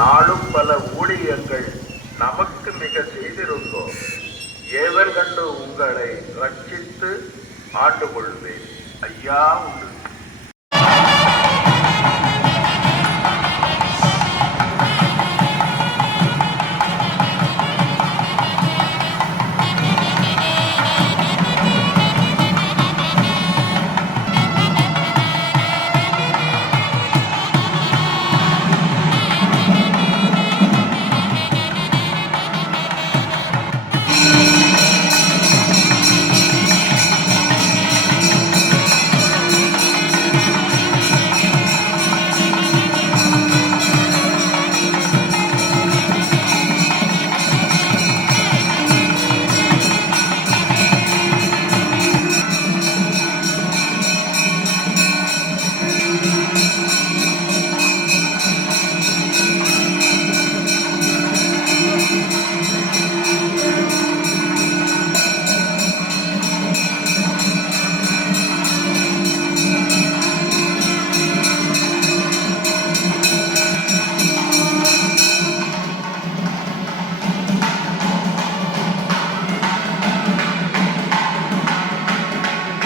நாளும் பல ஊழியங்கள் நமக்கு மிக செய்திருந்தோம் ஏவல் கண்டு உங்களை ரட்சித்து ஆண்டு கொள்வேன் ஐயா உண்டு.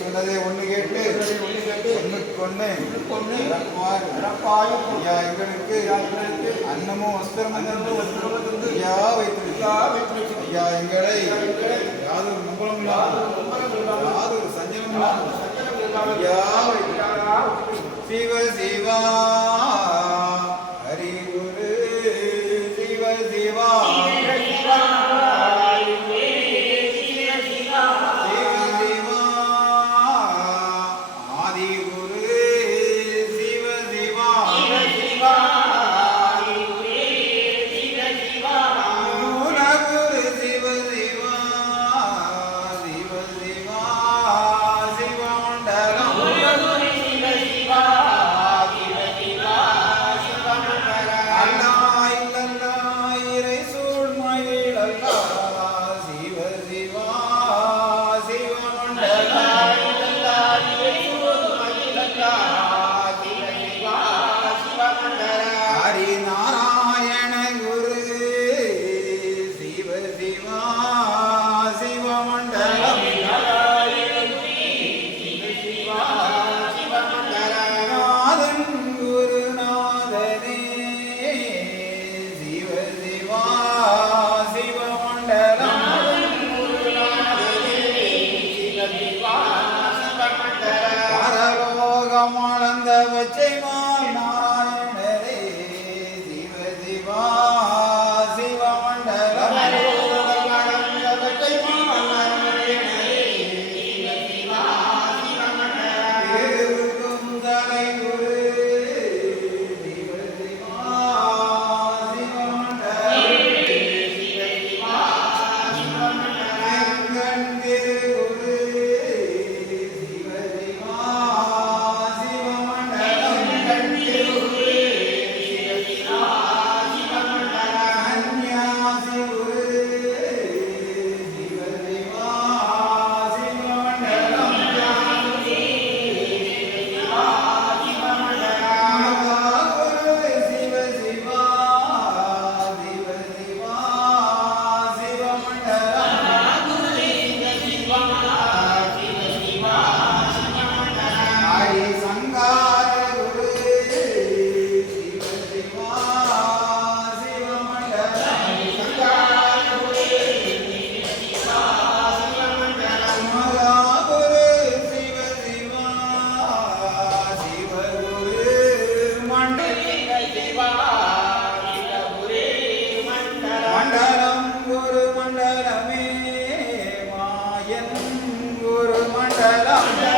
சொன்னதை ஒன்று கேட்டு ஒன்று கேட்டு ஒன்று ஒன்று எங்களுக்கு அன்னமும் அன்னமும் ஐயா ஐயா, எங்களை யாதொரு மும்பலம் இல்லாத யாதொரு சஞ்சலம் இல்லாத சஞ்சலம் சிவ சிவா Yeah.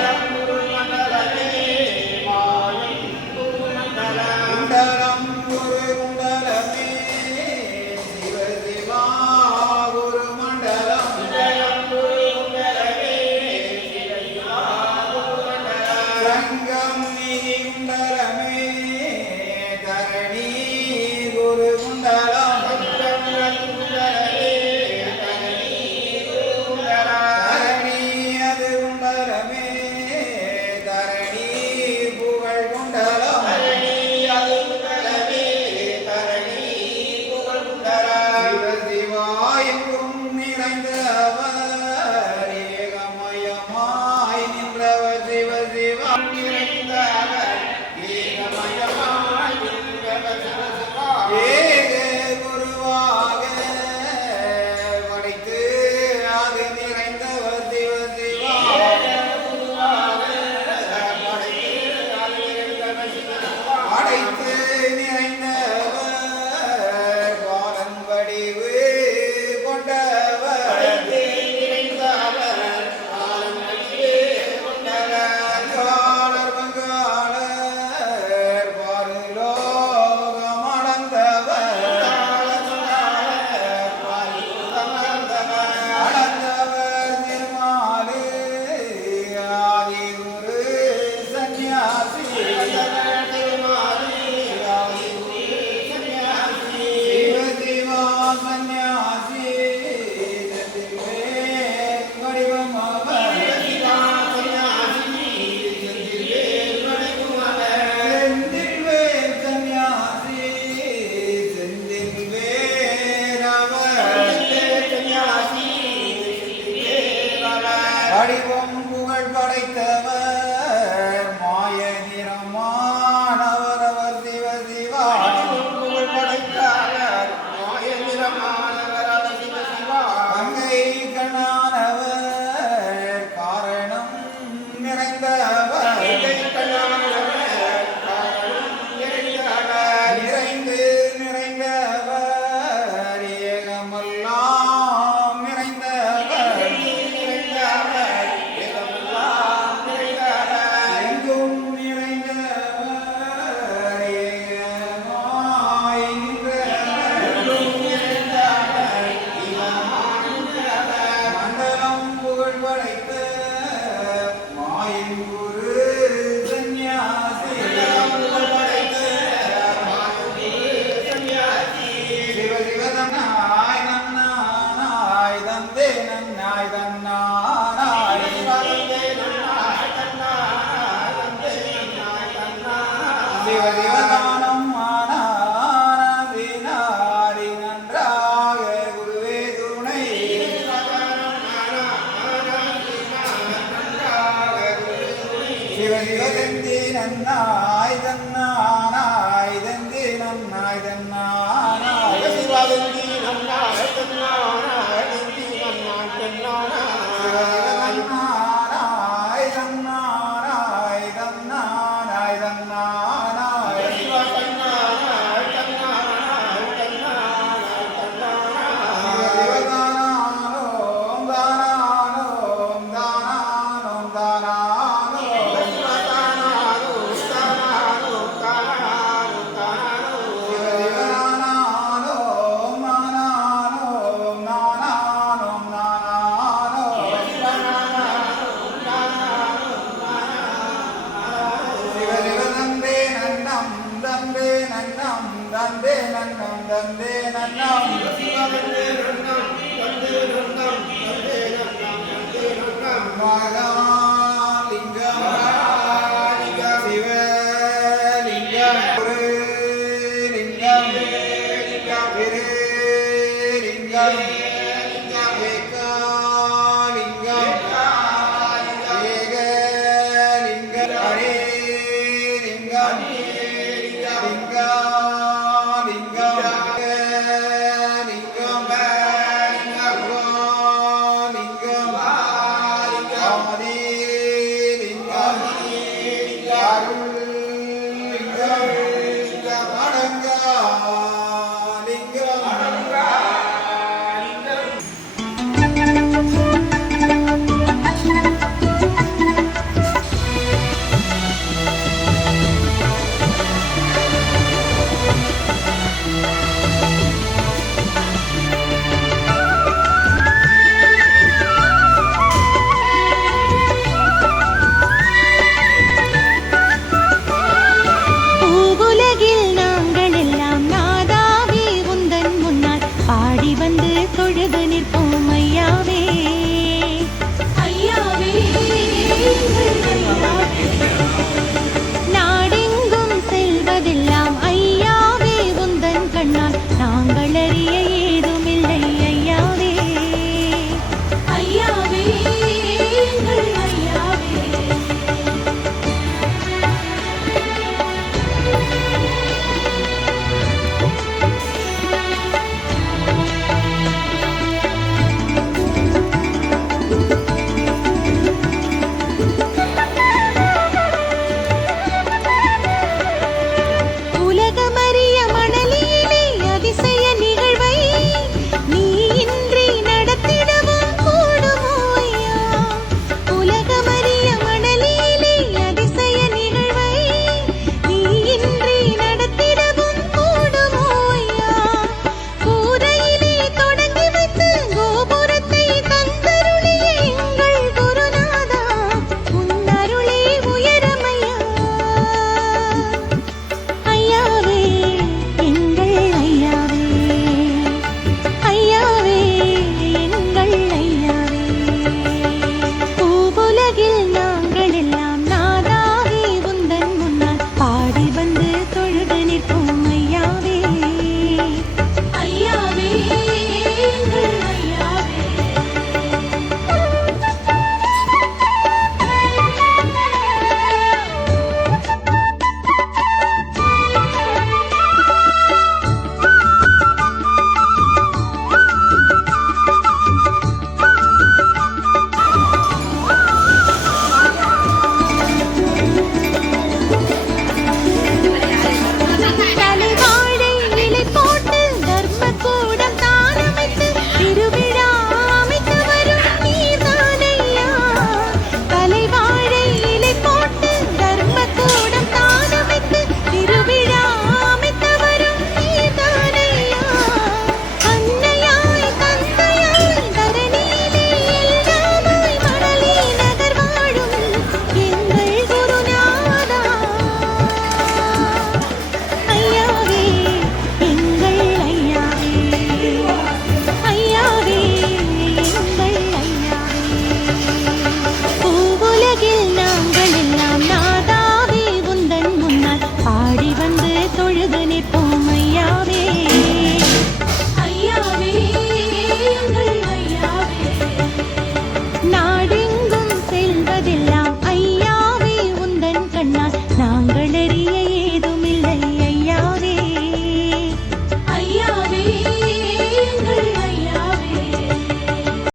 ಇದನ್ನ Maga.